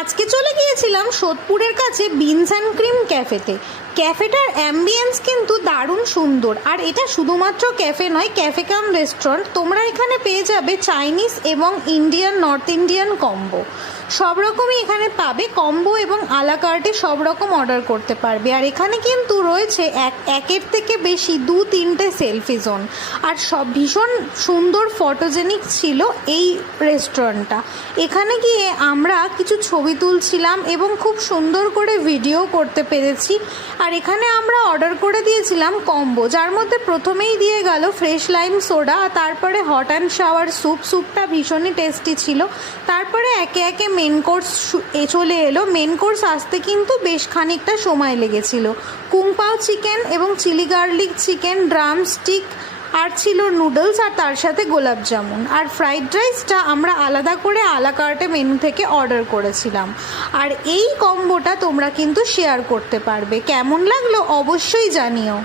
আজকে চলে গিয়েছিলাম সোদপুরের কাছে বিনস অ্যান্ড ক্রিম ক্যাফেতে। ক্যাফেটার অ্যাম্বিয়েন্স কিন্তু দারুণ সুন্দর, আর এটা শুধুমাত্র ক্যাফে নয়, ক্যাফে কাম রেস্টুরেন্ট। তোমরা এখানে পেয়ে যাবে চাইনিজ এবং ইন্ডিয়ান, নর্থ ইন্ডিয়ান কম্বো, সব রকমই এখানে পাবে। কম্বো এবং আলা কার্টে সব রকম অর্ডার করতে পারবে। আর এখানে কিন্তু রয়েছে একের থেকে বেশি 2-3টে সেলফি জোন, আর সব ভীষণ সুন্দর ফটোজেনিক ছিল এই রেস্টুরেন্টটা। এখানে গিয়ে আমরা কিছু ছবি তুলছিলাম এবং খুব সুন্দর করে ভিডিও করতে পেরেছি। আর এখানে আমরা অর্ডার করে দিয়েছিলাম কম্বো, যার মধ্যে প্রথমেই দিয়ে গেল ফ্রেশ লাইম সোডা, আর তারপরে হট অ্যান্ড শাওয়ার স্যুপ। স্যুপটা ভীষণই টেস্টি ছিল। তারপরে একে একে মেন কোর্স চলে এলো। মেন কোর্স আসতে কিন্তু বেশ খানিকটা সময় লেগেছিল। কুংপাও চিকেন এবং chilli garlic chicken, drumstick, আর ছিল নুডলস, আর তার সাথে গোলাপ জামুন। আর ফ্রাইড রাইসটা আমরা আলাদা করে আলা কার্টে মেনু থেকে অর্ডার করেছিলাম। আর এই কম্বোটা তোমরা কিন্তু শেয়ার করতে পারবে। কেমন লাগলো অবশ্যই জানিও।